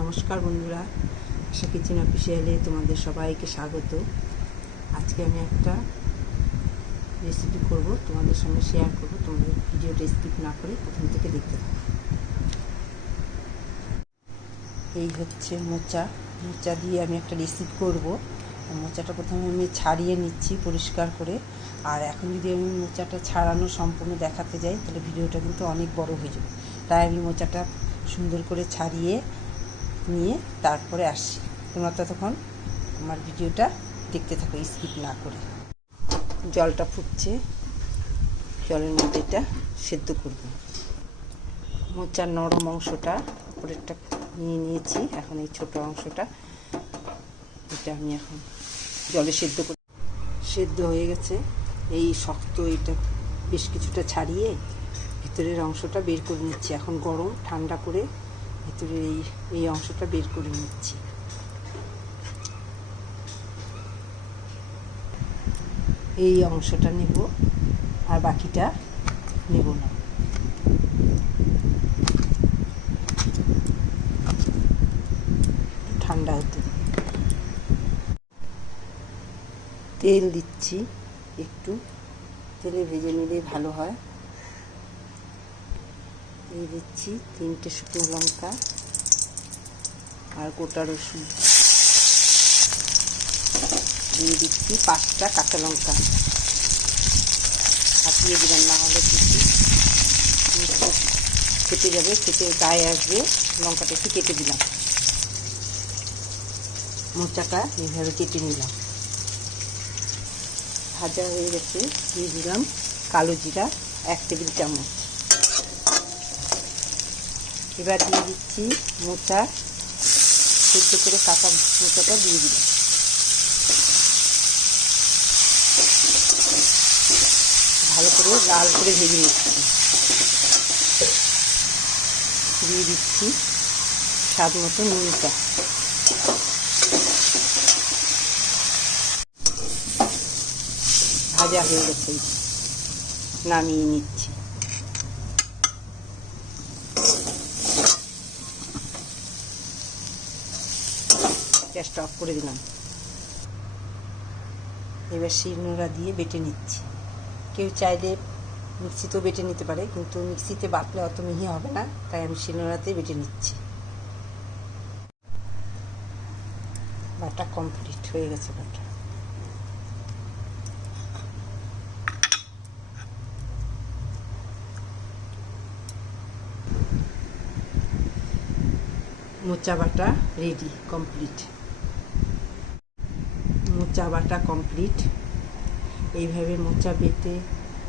নমস্কার বন্ধুরা, আশা কিচেন অফিসিয়ালে তোমাদের সবাইকে স্বাগত। আজকে আমি একটা রেসিপি করব, তোমাদের সঙ্গে শেয়ার করব। তোমাদের ভিডিওটা স্কিপ না করে প্রথম থেকে দেখতে থাকো। এই হচ্ছে মোচা দিয়ে আমি একটা রেসিপি করব। মোচাটা প্রথমে আমি ছাড়িয়ে নিচ্ছি পরিষ্কার করে। আর এখন যদি আমি মোচাটা ছাড়ানো সম্পূর্ণ দেখাতে যাই তাহলে ভিডিওটা কিন্তু অনেক বড় হয়ে যাবে। তাই আমি মোচাটা সুন্দর করে ছাড়িয়ে নিয়ে তারপরে আসছি। তোমরা ততক্ষণ আমার ভিডিওটা দেখতে থাকো স্কিপ না করে। জলটা ফুটছে, জলের মধ্যে এটা সেদ্ধ করব। মোচার নরম অংশটা উপরেরটা নিয়ে নিয়েছি, এখন এই ছোট অংশটা এটা আমি এখন জলে সেদ্ধ হয়ে গেছে। এই শক্ত এটা বেশ কিছুটা ছাড়িয়ে ভিতরের অংশটা বের করে নিচ্ছি। এখন গরম, ঠান্ডা করে ভিতরের এই অংশটা বের করে নিচ্ছি। এই অংশটা নেব, আর বাকিটা নেব না। ঠান্ডা হতে তেল দিচ্ছি, একটু তেলে ভেজে নিলেই ভালো হয়। এই দিচ্ছি 3টে শুকনো লঙ্কা আর গোটা রসুন, দিয়ে দিচ্ছি 5টা কাঁচা লঙ্কা। হাতিয়ে দিলাম, না হলে কিছু কেটে যাবে, কেটে গায়ে আসবে। লঙ্কাটা একটু কেটে দিলাম, মোচাটা এইভাবে কেটে নিলাম। ভাজা হয়ে গেছে, দিয়ে দিলাম কালো জিরা 1 টেবিল চামচ। এবার দিয়ে দিচ্ছি মোচা, সেদ্ধ করে কাঁচা মোচাটা দিয়ে দিলাম। ভালো করে লাল করে ভেজে নিচ্ছি। দিয়ে দিচ্ছি স্বাদ মতো নুনটা। ভাজা হয়ে গেছে, নামিয়ে নিচ্ছি। গ্যাসটা অফ করে দিলাম। এবার শিলনোড়া দিয়ে বেটে নিচ্ছি। কেউ চাইলে মিক্সিতেও বেটে নিতে পারে, কিন্তু মিক্সিতে বাটলে অত মিহি হবে না, তাই আমি শিলনোড়াতেই বেটে নিচ্ছি। বাটা কমপ্লিট হয়ে গেছে। বাটা মোচা বাটা রেডি, কমপ্লিট। মোচা বাটা কমপ্লিট। এইভাবে মোচা বেটে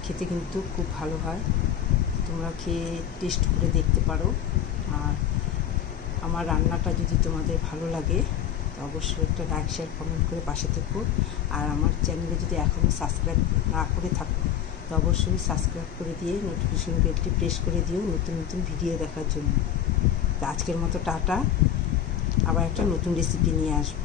খেতে কিন্তু খুব ভালো হয়। তোমরা খেয়ে টেস্ট করে দেখতে পারো। আর আমার রান্নাটা যদি তোমাদের ভালো লাগে তো অবশ্যই একটা লাইক, শেয়ার, কমেন্ট করে পাশে থেকো। আর আমার চ্যানেলে যদি এখনও সাবস্ক্রাইব না করে থাকো তো অবশ্যই সাবস্ক্রাইব করে দিয়ে নোটিফিকেশন বেলটি প্রেস করে দিও নতুন নতুন ভিডিও দেখার জন্য। তো আজকের মতো টাটা, আবার একটা নতুন রেসিপি নিয়ে আসবো।